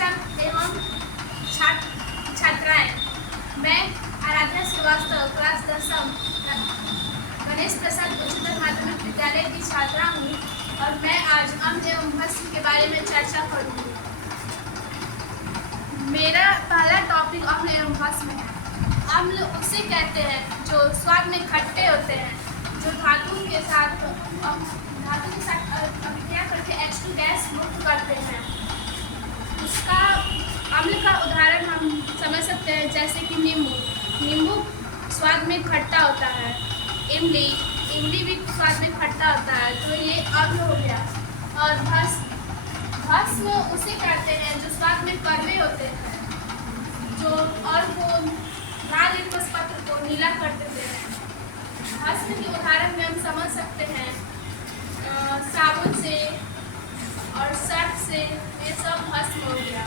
शिक्षक एवं छात्राएं, मैं आराध्या श्रीवास्तव क्लास 10वीं गणेश प्रसाद उच्चतर माध्यमिक विद्यालय की छात्रा हूँ और मैं आज अम्ल एवं भस्म के बारे में चर्चा करूँगी। मेरा पहला टॉपिक अम्ल एवं भस्म है। अम्ल उसे कहते हैं जो स्वाद में खट्टे होते हैं, जो धातु के साथ अभिक्रिया करके H2 गैस मुक्त करते हैं। उसका अम्ल का उदाहरण हम समझ सकते हैं, जैसे कि नींबू स्वाद में खट्टा होता है, इमली भी स्वाद में खट्टा होता है, तो ये अम्ल हो गया। और भस्म उसे कहते हैं जो स्वाद में कड़वे होते हैं, जो और वो लाल लिटमस पत्र को नीला कर देते हैं। भस्म के उदाहरण में हम समझ सकते हैं साबुन से और सर्फ से, ये सब भस्म हो गया।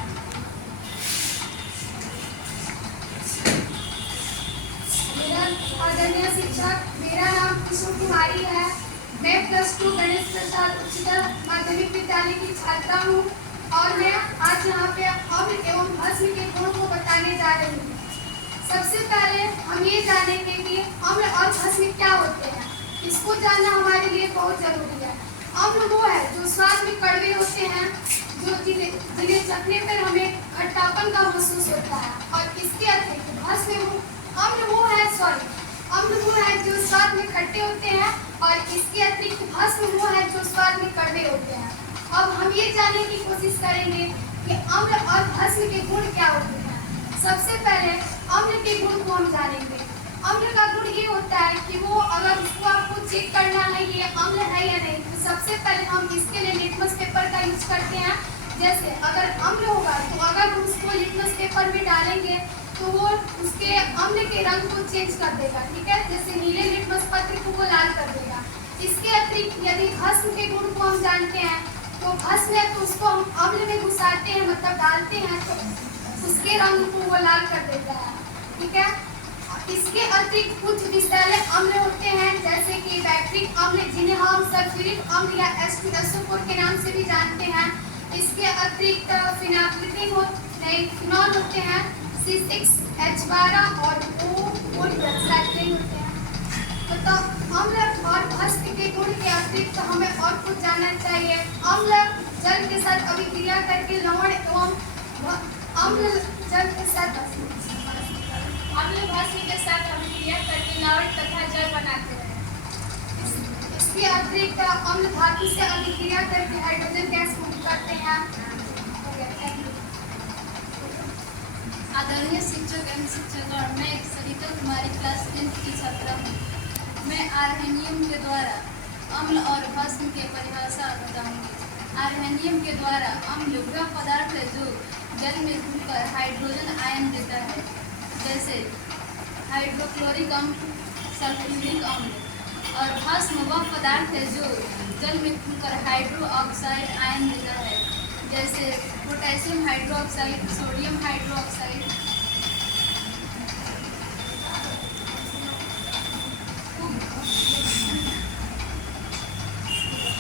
आदरणीय शिक्षक, मेरा नाम किशोर कुमारी है। मैं +2 गणेश प्रसाद उच्चतर माध्यमिक विद्यालय की छात्रा हूँ और मैं आज यहाँ पे अम्ल एवं भस्म के गुण को बताने जा रही हूँ। सबसे पहले हम ये जानेंगे कि अम्ल और भस्म क्या होते हैं। इसको जानना हमारे लिए बहुत जरूरी है। अम्ल वो है जो स्वाद में कड़वे होते हैं, जो जिन्हें चखने पर हमें खट्टापन का महसूस होता है। और इसके अतिरिक्त अम्ल वो है जो स्वाद में खट्टे होते हैं और इसके अतिरिक्त भस्म वो है जो स्वाद में कड़वे होते हैं। अब हम ये जानने की कोशिश करेंगे कि अम्ल और भस्म के गुण क्या होते हैं। सबसे पहले अम्ल के गुण को हम जानेंगे। अम्ल का गुण ये होता है कि वो अगर उसको आपको चेक करना है ये अम्ल है या नहीं, तो सबसे पहले हम इसके लिए लिटमस पेपर का यूज करते हैं। जैसे अगर अम्ल होगा तो अगर हम उसको लिटमस पेपर में डालेंगे तो वो उसके अम्ल के रंग को चेंज कर देगा, ठीक है। जैसे नीले लिटमस पत्र को वो लाल कर देगा। इसके अतिरिक्त यदि भस्म के गुण को हम जानते हैं तो भस्म है तो उसको हम अम्ल में घुसाते हैं, मतलब डालते हैं, तो उसके रंग को वो लाल कर देता है, ठीक है। इसके अतिरिक्त कुछ विषैले अम्ल होते हैं, जैसे कि बैक्टीरिक अम्ल जिन्हें हम सल्फ्यूरिक अम्ल या H2SO4 के नाम से भी जानते हैं। इसके अतिरिक्त फिनॉल होते हैं, C6H12 और O-साइक्लिन होते हैं। तो अम्ल और भस्म के गुण के अतिरिक्त हमें और कुछ जानना चाहिए। अम्ल जल के साथ अभिक्रिया करके लवण एवं अम्ल भस्म के साथ अभिक्रिया करके लवण तथा जल बनाते हैं। इसके अतिरिक्त अम्ल धातु से अभिक्रिया करके हाइड्रोजन गैस मुक्त करते हैं। आदरणीय शिक्षक एवं शिक्षकगण, मैं सरिता कुमारी क्लास 10th की छात्रा हूँ। मैं आर्हेनियम के द्वारा अम्ल और भस्म के परिभाषा बताऊंगी। आर्हेनियम के द्वारा अम्ल वह पदार्थ है जो जल में घुलकर हाइड्रोजन आयन देता है, जैसे हाइड्रोक्लोरिक अम्ल, सल्फ्यूरिक अम्ल। और भस्म वह पदार्थ है जो जल में घुलकर हाइड्रो ऑक्साइड आयन देता है, जैसे पोटेशियम हाइड्रोक्साइड, सोडियम हाइड्रोक्साइड।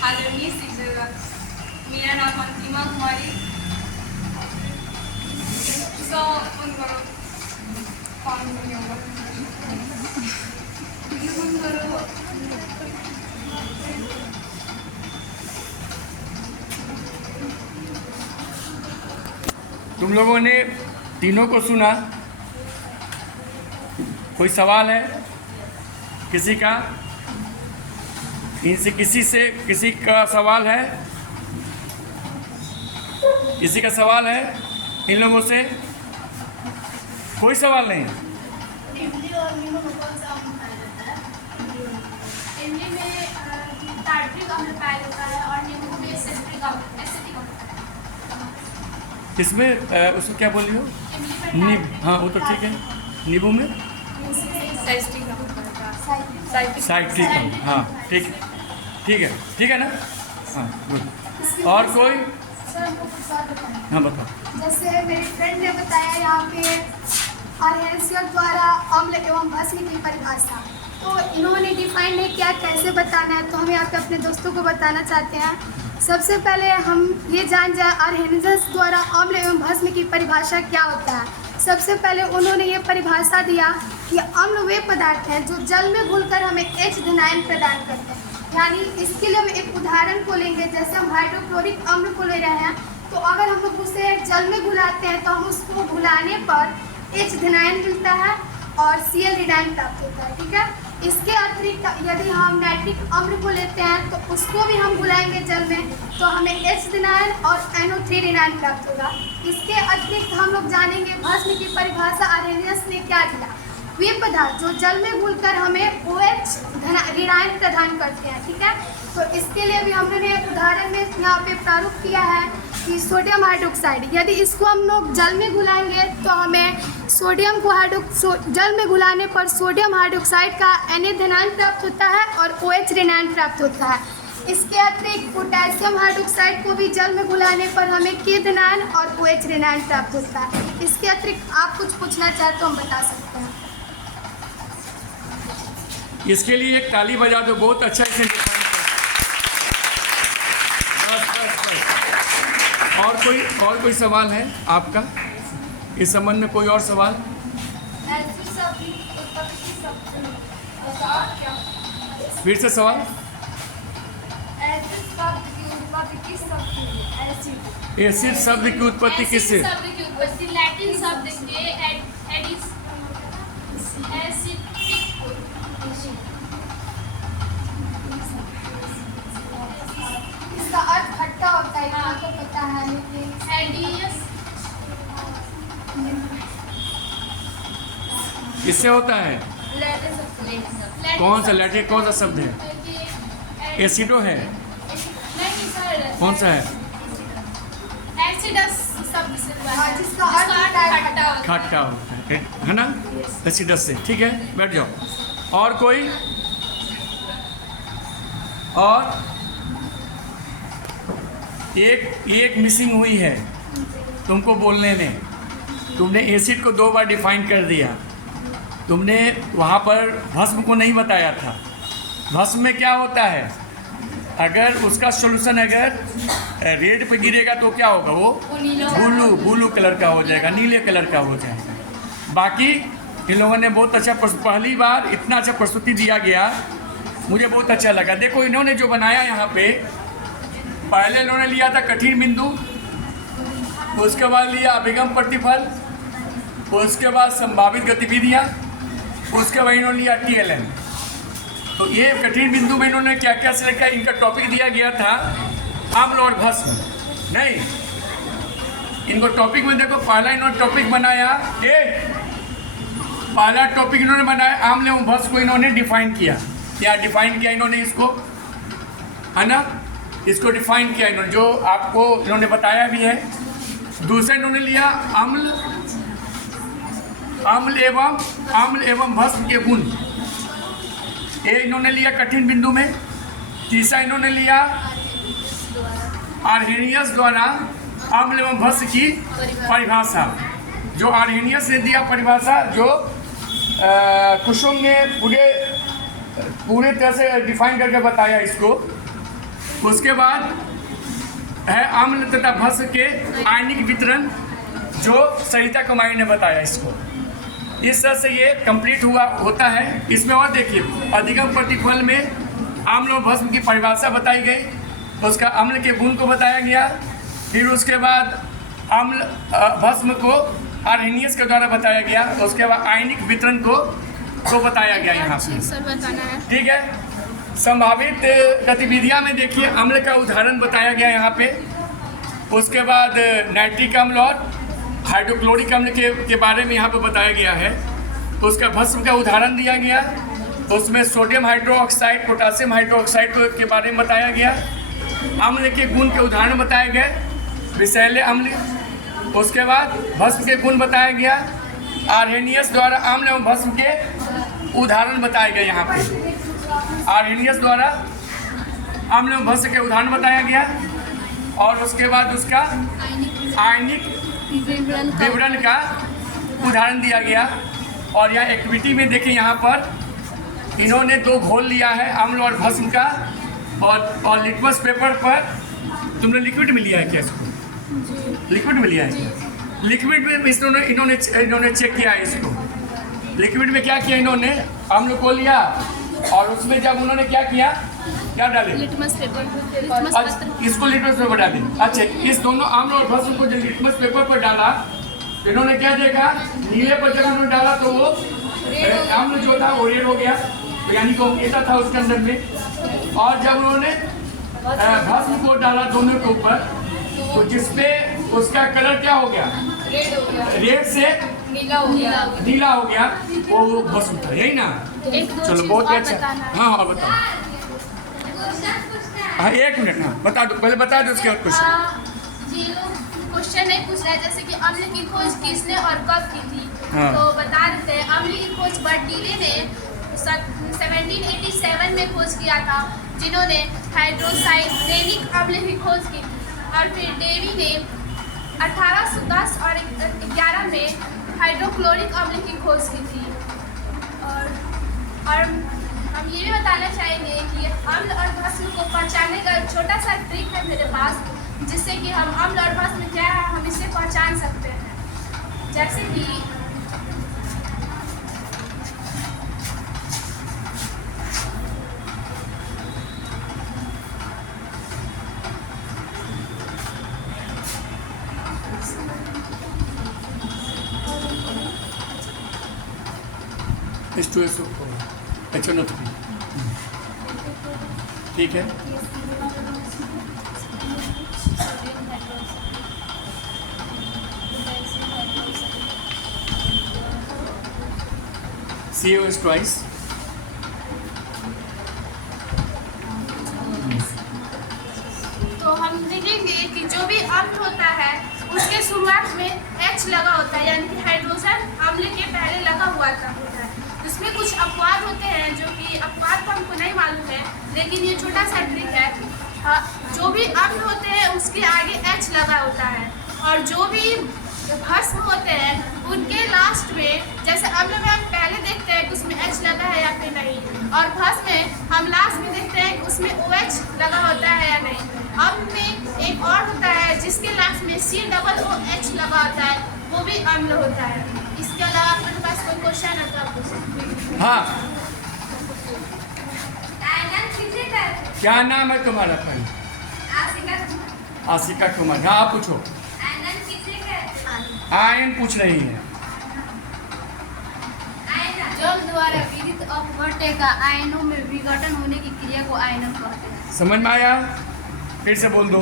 आदरणीय शिक्षक, मेरा नाम अंतिमा कुमारी। तुम लोगों ने तीनों को सुना। कोई सवाल है किसी का? इनसे किसी का सवाल है? किसी का सवाल है इन लोगों से? कोई सवाल नहीं। इमली और नींबू में कौन सा अम्ल पाया जाता है? इमली में टार्ट्रिक अम्ल पाया जाता है और नींबू में एसिटिक अम्ल। इसमें उसको क्या बोल रही हो? हाँ, वो तो ठीक है। नींबू में साइट्रिक अम्ल। हाँ, ठीक है ना। हाँ, गुड। और कोई? हाँ, बताओ। जैसे मेरे फ्रेंड ने बताया यहाँ पे आर्हेनियम द्वारा अम्ल एवं भस्म की परिभाषा, तो इन्होंने डिफाइन नहीं किया कैसे बताना है, तो हम यहाँ पे अपने दोस्तों को बताना चाहते हैं। सबसे पहले हम ये जान जाए आर्हेनियस द्वारा अम्ल एवं भस्म की परिभाषा क्या होता है। सबसे पहले उन्होंने ये परिभाषा दिया कि अम्ल वे पदार्थ हैं जो जल में घुलकर हमें H धनायन प्रदान करते हैं। यानी इसके लिए हम एक उदाहरण को लेंगे, जैसे हम हाइड्रोक्लोरिक अम्ल को ले रहे हैं, तो अगर हम लोग उसे जल में घुलाते हैं तो हम उसको घुलाने पर H धनायन मिलता है और Cl ऋणायन प्राप्त होता है। ठीक है, इसके अतिरिक्त यदि हम नाइट्रिक अम्ल को लेते हैं तो उसको भी हम घुलाएंगे जल में तो हमें H धनायन और NO3 ऋणायन प्राप्त होगा। इसके अतिरिक्त हम लोग जानेंगे भस्म की परिभाषा आर्हेनियस ने क्या दिया। वे पदार्थ जो जल में घुलकर हमें OH ऋणायन प्रदान करते हैं। ठीक है, तो इसके लिए भी हमने उदाहरण में यहाँ पे प्रारूप किया है कि सोडियम हाइड्रोक्साइड, यदि इसको हम लोग जल में घुलाएंगे तो हमें सोडियम को जल में घुलाने पर सोडियम हाइड्रोक्साइड का Na धनायन प्राप्त होता है और OH ऋणायन प्राप्त होता है। इसके अतिरिक्त पोटेशियम हाइड्रोक्साइड को भी जल में घुलाने पर हमें K धनायन और OH ऋणायन प्राप्त होता है। इसके अतिरिक्त आप कुछ पूछना चाहते तो हम बता सकते हैं। इसके लिए एक ताली बजा दो, बहुत अच्छा इसे डिफाइन कर। और कोई सवाल है आपका इस संबंध में? कोई और सवाल? फिर से सवाल। एसिड शब्द की उत्पत्ति किससे? शब्द की उत्पत्ति लैटिन शब्द के एसिड इसका अर्थ खट्टा होता है, आपको पता है, लेकिन एडियस किससे होता है? कौन सा लैटिन कौन सा शब्द है? एसिडो है? नहीं सर, कौन सा है? एसिडस शब्द से हुआ है, जिसका अर्थ खट्टा होता है। खट्टा होता है ना, एसिडस से। ठीक है, बैठ जाओ। और कोई? और एक मिसिंग हुई है तुमको बोलने में। तुमने एसिड को 2 बार डिफाइन कर दिया, तुमने वहाँ पर भस्म को नहीं बताया था। भस्म में क्या होता है, अगर उसका सॉल्यूशन अगर रेड पे गिरेगा तो क्या होगा, वो ब्लू कलर का हो जाएगा, नीले कलर का हो जाएगा। बाकी इन लोगों ने बहुत अच्छा पहली बार इतना अच्छा प्रस्तुति दिया गया, मुझे बहुत अच्छा लगा। देखो इन्होंने जो बनाया यहाँ पे, पहले इन्होंने लिया था कठिन बिंदु, उसके बाद लिया अभिगम प्रतिफल, उसके बाद संभावित गतिविधियाँ, उसके बाद इन्होंने लिया TLM। तो ये कठिन बिंदु में इन्होंने क्या क्या सिलेक्ट किया, इनका टॉपिक दिया गया था अम्ल और भस्म। नहीं, इनको टॉपिक में देखो, पहला इन्होंने टॉपिक बनाया, पहला टॉपिक इन्होंने बनाया अम्ल एवं भस्म को इन्होंने डिफाइन किया। क्या डिफाइन किया इन्होंने इसको, है ना, इसको डिफाइन किया इन्होंने, जो आपको इन्होंने बताया भी है। दूसरा इन्होंने लिया अम्ल एवं भस्म के गुण, ये इन्होंने लिया कठिन बिंदु में। तीसरा इन्होंने लिया आर्हेनियस द्वारा अम्ल एवं भस्म की परिभाषा, जो आर्हेनियस ने दिया परिभाषा, जो कुसुम ने पूरे तरह से डिफाइन करके बताया इसको। उसके बाद है अम्ल तथा भस्म के आयनिक वितरण, जो सरिता कुमारी ने बताया इसको। इस तरह से ये कंप्लीट होता है। इसमें और देखिए, अधिगम प्रतिफल में अम्ल और भस्म की परिभाषा बताई गई, उसका अम्ल के गुण को बताया गया, फिर उसके बाद अम्ल भस्म को आर्हेनियस के द्वारा बताया गया, उसके बाद आयनिक वितरण को बताया गया यहाँ पे। ठीक है, संभावित गतिविधियाँ में देखिए अम्ल का उदाहरण बताया गया यहाँ पे। उसके बाद नाइट्रिक अम्ल और हाइड्रोक्लोरिक अम्ल के बारे में यहाँ पे बताया गया है। उसका भस्म का उदाहरण दिया गया, उसमें सोडियम हाइड्रोक्साइड, पोटासियम हाइड्रोक्साइड के बारे में बताया गया। अम्ल के गुण के उदाहरण बताए गए, विषैले अम्ल। उसके बाद भस्म के गुण बताया गया, आर्हेनियस द्वारा अम्ल एवं भस्म के उदाहरण बताए गए यहाँ पे। आर्हेनियस द्वारा अम्ल एवं भस्म के उदाहरण बताया गया, और उसके बाद उसका आयनिक विवरण का उदाहरण दिया गया। और यहाँ एक्टिविटी में देखिए, यहाँ पर इन्होंने 2 घोल लिया है अम्ल और भस्म का, और लिटमस पेपर पर तुमने लिक्विड में लिया है क्या इसको? लिक्विड में लिया है क्या? लिक्विड में इन्होंने चेक किया है इसको। लिक्विड में क्या किया इन्होंने? अम्ल को लिया और उसमें जब उन्होंने क्या किया, क्या डाले? Litmus paper. इसको लिटमस पेपर डाले। अच्छा, इस दोनों अम्ल और भस्म को जब लिटमस पेपर पर डाला तो इन्होंने क्या देखा? नीले पर जब उन्होंने डाला तो वो अम्ल जो था वो रेड हो गया, तो यानी कि मीठा था उसके अंदर में। और जब उन्होंने भस्म को डाला दोनों के ऊपर तो जिसपे उसका कलर क्या हो गया? रेड से नीला हो गया। नीला हो गया, वो भस्म था, यही ना? चलो बहुत ही अच्छा। हाँ हाँ बताओ। हाँ 1 मिनट, हाँ बता दो, पहले बता दो उसके बाद क्वेश्चन। ये लोग क्वेश्चन नहीं पूछ रहे, जैसे कि अम्ल की खोज किसने और कब की थी। हाँ। तो बता देते हैं, अम्ल की खोज बर्डीले ने 1787 में खोज किया था, जिन्होंने हाइड्रोसाइक्लेनिक अम्ल की खोज की थी। और फिर डेवी ने 1810 और 11 में हाइड्रोक्लोरिक अम्ल की खोज की थी। और हम ये भी बताना चाहेंगे कि अम्ल और भस्म को पहचानने का एक छोटा सा ट्रिक है मेरे पास, जिससे कि हम अम्ल और भस्म क्या है हम इसे पहचान सकते हैं। जैसे कि H2SO4 ठीक है। COS twice। तो हम देखेंगे कि जो भी अम्ल होता है उसके शुरुआत में H लगा होता है, यानी कि हाइड्रोजन अम्ल के पहले लगा हुआ होता है। इसमें कुछ अपवाद होते हैं, जो कि अपवाद तो हमको नहीं मालूम है, लेकिन ये छोटा सा ट्रिक है। जो भी अम्ल होते हैं उसके आगे H लगा होता है, और जो भी भस्म होते हैं उनके लास्ट में, जैसे अम्ल में हम पहले देखते हैं कि उसमें H लगा है या फिर नहीं, और भस्म में हम लास्ट में देखते हैं कि उसमें OH लगा होता है या नहीं। अम्ल में एक और होता है जिसके लास्ट में COOH लगा होता है, वो भी अम्ल होता है। इसके अलावा आपके पास कोई क्वेश्चन है तो आप पूछ सकते हैं। हाँ क्या नाम है तुम्हारा? पहले आशिका कुमार। हाँ आप पूछो। आयन पूछ रही है। जल द्वारा विद्युत अपघट्य का आयनों में विघटन होने की क्रिया को आयनन कहते हैं। समझ में आया? फिर से बोल दो।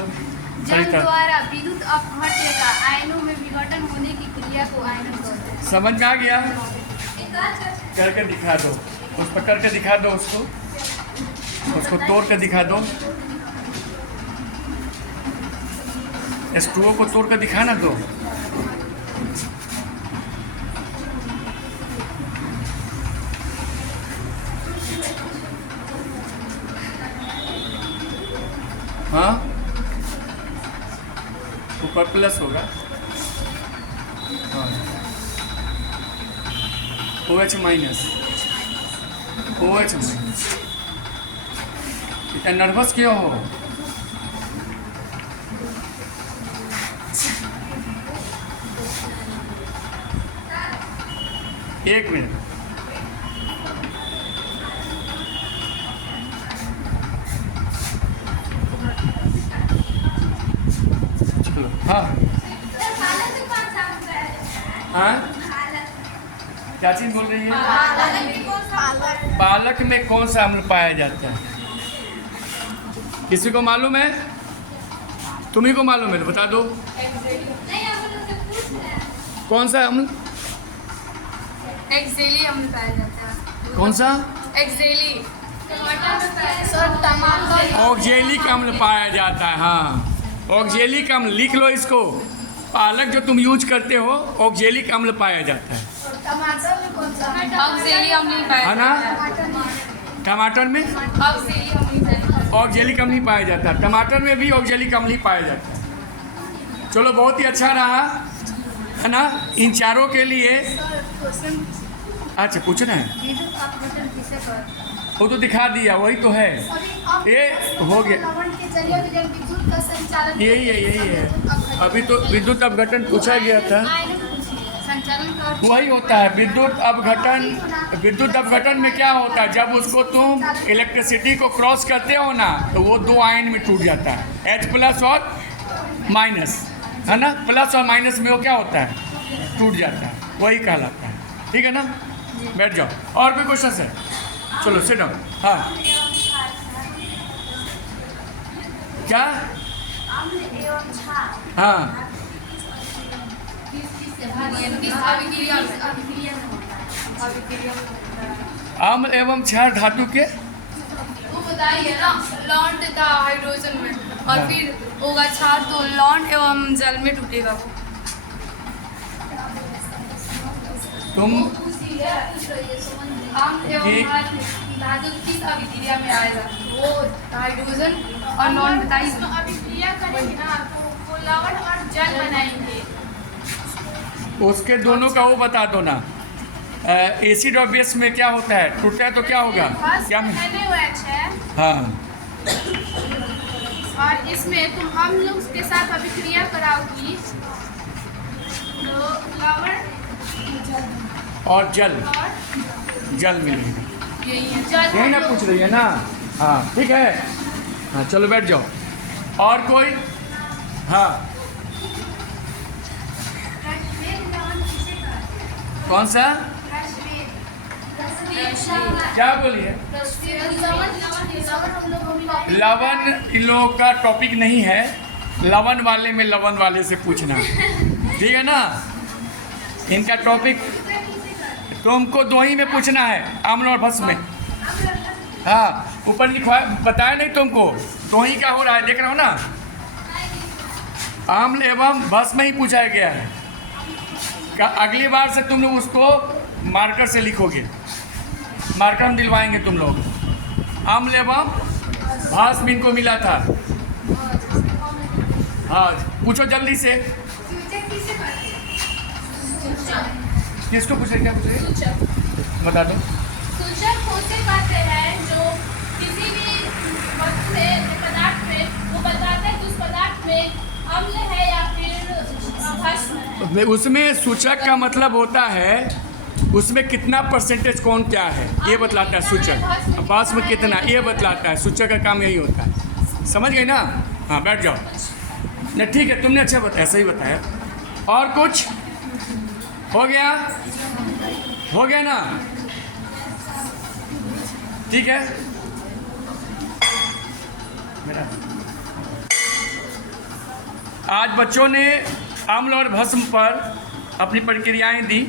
जल द्वारा विद्युत अपघट्य का आयनों में विघटन होने की क्रिया को आयनन कहते हैं। समझ में आ गया? करके दिखा दो, उस पर करके दिखा दो, उसको तोड़ के दिखा दो। H2O को तोड़ के दिखाना दो। हाँ ऊपर प्लस होगा। हाँ OH माइनस, OH माइनस। इतना नर्वस क्यों हो? एक मिनट। चलो हाँ हाँ क्या चीज बोल रही है? पालक में कौन सा अम्ल पाया जाता है? किसी को मालूम है? तुम्ही को मालूम है तो बता दो। कौन सा अम्ल? एक्जेली अम्ल पाया जाता है। कौन सा? एक्जेली। ऑक्जेलिक अम्ल पाया जाता है। हाँ ऑक्जेलिक अम्ल लिख लो इसको। पालक जो तुम यूज करते हो ऑक्जेलिक अम्ल पाया जाता है। टमाटर में कौन सा? ऑक्जेली अम्ल नहीं पाया है ना? जाता है। टमाटर में ऑक्जेली अम्ल नहीं पाया जाता है। ऑक्जेलिक अम्ल ही पाया जाता है। टमाटर में भी ऑक्जेलिक अम्ल ही पाया जाता है। चलो बहुत ही अच्छा रहा, है ना? इन चारों के लिए अच्छा पूछना है। विद्युत अपघटन किसे कहते हैं? वो तो दिखा दिया, वही तो है। ये हो गया, लवण के जरिए विद्युत का संचालन यही है। अभी तो विद्युत अपघटन पूछा गया था, संचालन का वही होता है विद्युत अपघटन। विद्युत अपघटन में क्या होता है, जब उसको तुम इलेक्ट्रिसिटी को क्रॉस करते हो ना, तो वो दो आयन में टूट जाता है, H+ और माइनस, है ना। प्लस और माइनस में वो क्या होता है, टूट जाता है, वही कहलाता है। ठीक है ना, बैठ जाओ। और भी क्वेश्चन है, चलो सिट डाउन। हाँ, क्या? हाँ, अम्ल एवं क्षार धातु के वो बताइए ना, लॉन्ड था हाइड्रोजन में और फिर होगा क्षार, तो लॉन्ड एवं जल में टूटेगा वो। तुम अम्ल एवं धातु किस अभिक्रिया में आएगा, वो हाइड्रोजन और लॉन्ड बताइए। इसमें अभिक्रिया करेंगे ना तो वो लवण और जल बनाएंगे। उसके दोनों का वो बता दो ना। एसिड और बेस में क्या होता है, टूटता है तो क्या होगा, क्या? NaOH है हाँ, और इसमें तुम अम्ल के साथ अभिक्रिया कराओगी तो लवण और जल और जल मिलेगा, जल यही ना पूछ रही है ना। हाँ ठीक है, हाँ चलो बैठ जाओ। और कोई? हाँ, कौन सा? क्या बोलिए? लवन इन लोगों का टॉपिक नहीं है, लवन वाले में लवन वाले से पूछना, ठीक है ना। इनका टॉपिक तुमको दो ही में पूछना है, अम्ल और भस्म में। हाँ, ऊपर लिखवा बताया नहीं तुमको, दो ही का हो रहा है, देख रहे हो ना। अम्ल एवं भस्म ही पूछा गया है। अगली बार से तुम लोग उसको मार्कर से लिखोगे, मार्कर हम दिलवाएंगे तुम लोग। अम्ल एवं भस्म इनको मिला था। हाँ पूछो जल्दी से, किसको पूछे, क्या पूछे बता दो। सूचक उसे कहते हैं जो किसी भी वस्तु में पदार्थ में वो बताता है कि उस पदार्थ में अम्ल है या फिर भस्म है। उसमें सूचक का मतलब होता है उसमें कितना परसेंटेज कौन क्या है, ये बतलाता है सूचक। भस्म में कितना, ये बतलाता है। सूचक का काम यही होता है, समझ गए ना। हाँ बैठ जाओ ना, ठीक है, तुमने अच्छा बताया, सही बताया। और कुछ हो गया, हो गया ना, ठीक है। मेरा आज बच्चों ने अम्ल और भस्म पर अपनी प्रक्रियाएं दी।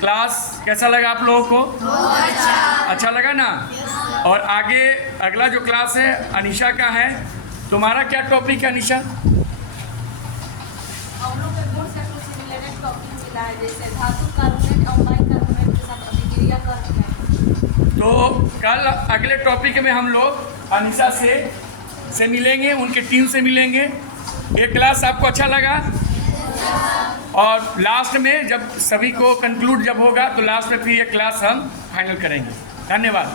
क्लास कैसा लगा आप लोगों को? अच्छा लगा ना। और आगे अगला जो क्लास है अनीशा का है। तुम्हारा क्या टॉपिक है अनीशा? हम लोग के कोर्स से कुछ रिलेटेड टॉपिक मिला है, जैसे धातु कार्बोनेट और बाइकार्बोनेट के साथ अभिक्रिया करते हैं। तो कल अगले टॉपिक में हम लोग अनीशा से मिलेंगे, उनके टीम से मिलेंगे। ये क्लास आपको अच्छा लगा? और लास्ट में जब सभी को कंक्लूड जब होगा तो लास्ट में फिर ये क्लास हम फाइनल करेंगे। धन्यवाद।